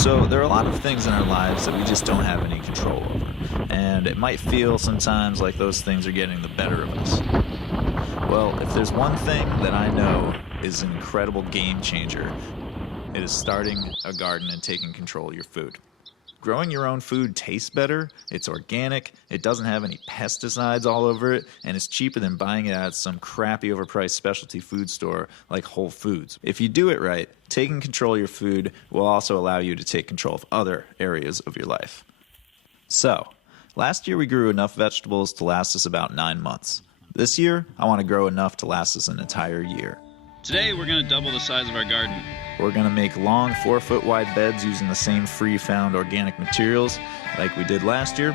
So there are a lot of things in our lives that we just don't have any control over, and it might feel sometimes like those things are getting the better of us. Well, if there's one thing that I know is an incredible game changer, it is starting a garden and taking control of your food. Growing your own food tastes better, it's organic, it doesn't have any pesticides all over it, and it's cheaper than buying it at some crappy overpriced specialty food store like Whole Foods. If you do it right, taking control of your food will also allow you to take control of other areas of your life. So, last year we grew enough vegetables to last us about 9 months. This year, I want to grow enough to last us an entire year. Today we're going to double the size of our garden. We're going to make long 4-foot wide beds using the same free-found organic materials like we did last year.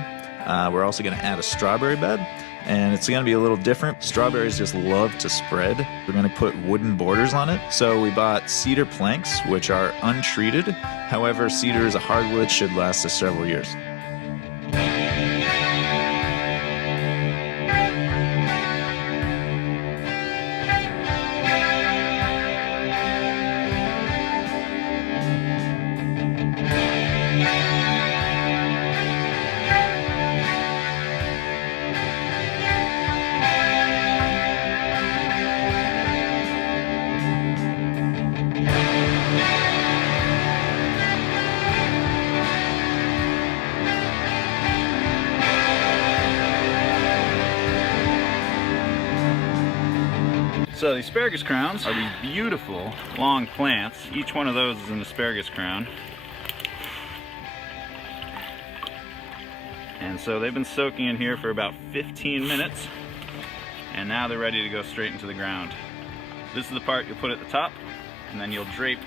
We're also going to add a strawberry bed, and it's going to be a little different. Strawberries just love to spread. We're going to put wooden borders on it. So we bought cedar planks, which are untreated. However, cedar is a hardwood, should last us several years. So the asparagus crowns are these beautiful long plants. Each one of those is an asparagus crown. And so they've been soaking in here for about 15 minutes, and now they're ready to go straight into the ground. This is the part you'll put at the top, and then you'll drape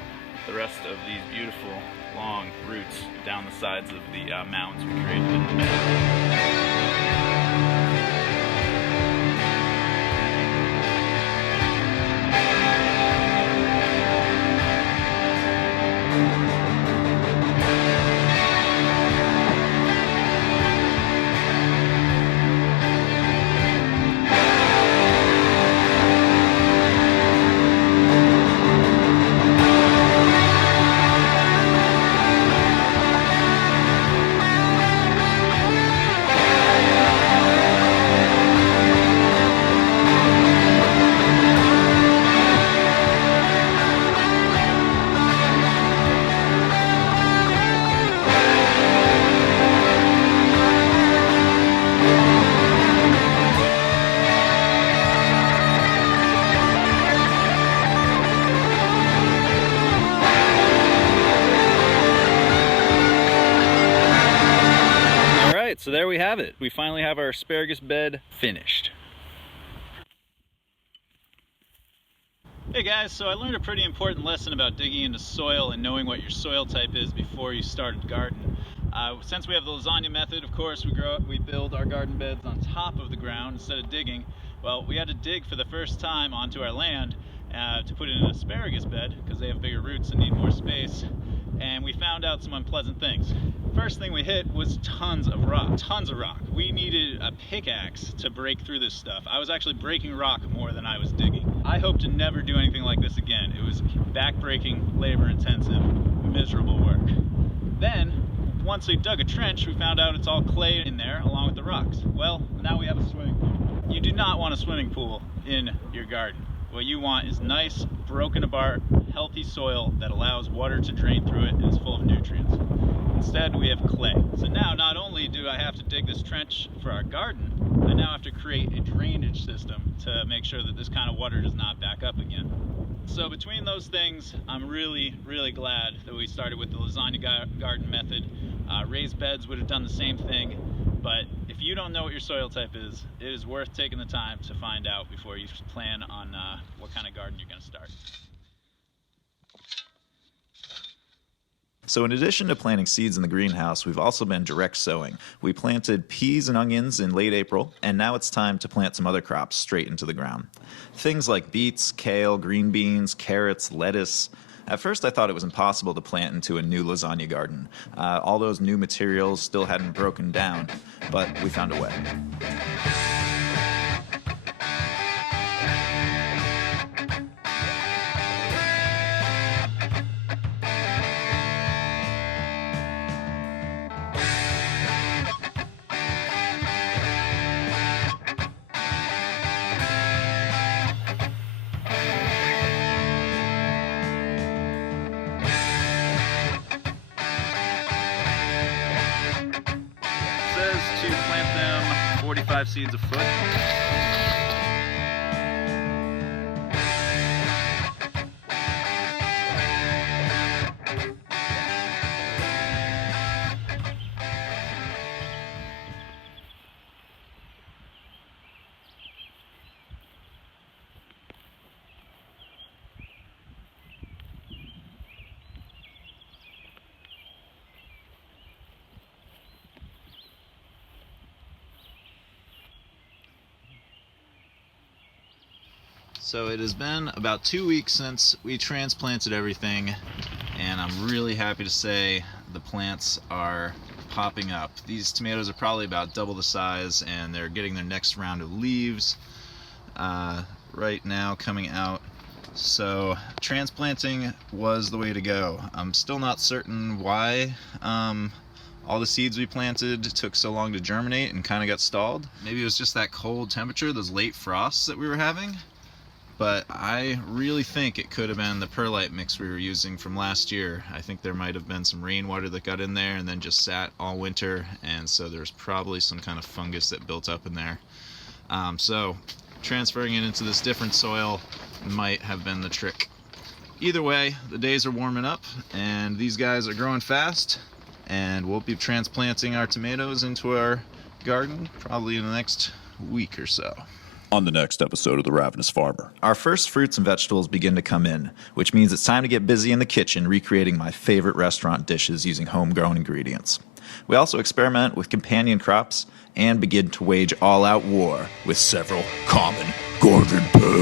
the rest of these beautiful long roots down the sides of the mounds we created in the bed. So there we have it. We finally have our asparagus bed finished. Hey guys, so I learned a pretty important lesson about digging into soil and knowing what your soil type is before you start a garden. Since we have the lasagna method, of course, we build our garden beds on top of the ground instead of digging. Well, we had to dig for the first time onto our land to put in an asparagus bed because they have bigger roots and need more space. And we found out some unpleasant things. First thing we hit was tons of rock. We needed a pickaxe to break through this stuff. I was actually breaking rock more than I was digging. I hope to never do anything like this again. It was back-breaking, labor-intensive, miserable work. Then, once we dug a trench, we found out it's all clay in there along with the rocks. Well, now we have a swimming pool. You do not want a swimming pool in your garden. What you want is nice, broken apart, healthy soil that allows water to drain through it and is full of nutrients. Instead, we have clay. So now, not only do I have to dig this trench for our garden, I now have to create a drainage system to make sure that this kind of water does not back up again. So between those things, I'm really, really glad that we started with the lasagna garden method. Raised beds would have done the same thing, but if you don't know what your soil type is, it is worth taking the time to find out before you plan on what kind of garden you're going to start. So in addition to planting seeds in the greenhouse, we've also been direct sowing. We planted peas and onions in late April, and now it's time to plant some other crops straight into the ground. Things like beets, kale, green beans, carrots, lettuce. At first I thought it was impossible to plant into a new lasagna garden. All those new materials still hadn't broken down, but we found a way. 5 seeds a foot. So it has been about 2 weeks since we transplanted everything, and I'm really happy to say the plants are popping up. These tomatoes are probably about double the size, and they're getting their next round of leaves right now coming out. So transplanting was the way to go. I'm still not certain why all the seeds we planted took so long to germinate and kind of got stalled. Maybe it was just that cold temperature, those late frosts that we were having. But I really think it could have been the perlite mix we were using from last year. I think there might have been some rainwater that got in there and then just sat all winter, and so there's probably some kind of fungus that built up in there. So transferring it into this different soil might have been the trick. Either way, the days are warming up and these guys are growing fast, and we'll be transplanting our tomatoes into our garden probably in the next week or so. On the next episode of The Ravenous Farmer. Our first fruits and vegetables begin to come in, which means it's time to get busy in the kitchen recreating my favorite restaurant dishes using homegrown ingredients. We also experiment with companion crops and begin to wage all-out war with several common garden pests.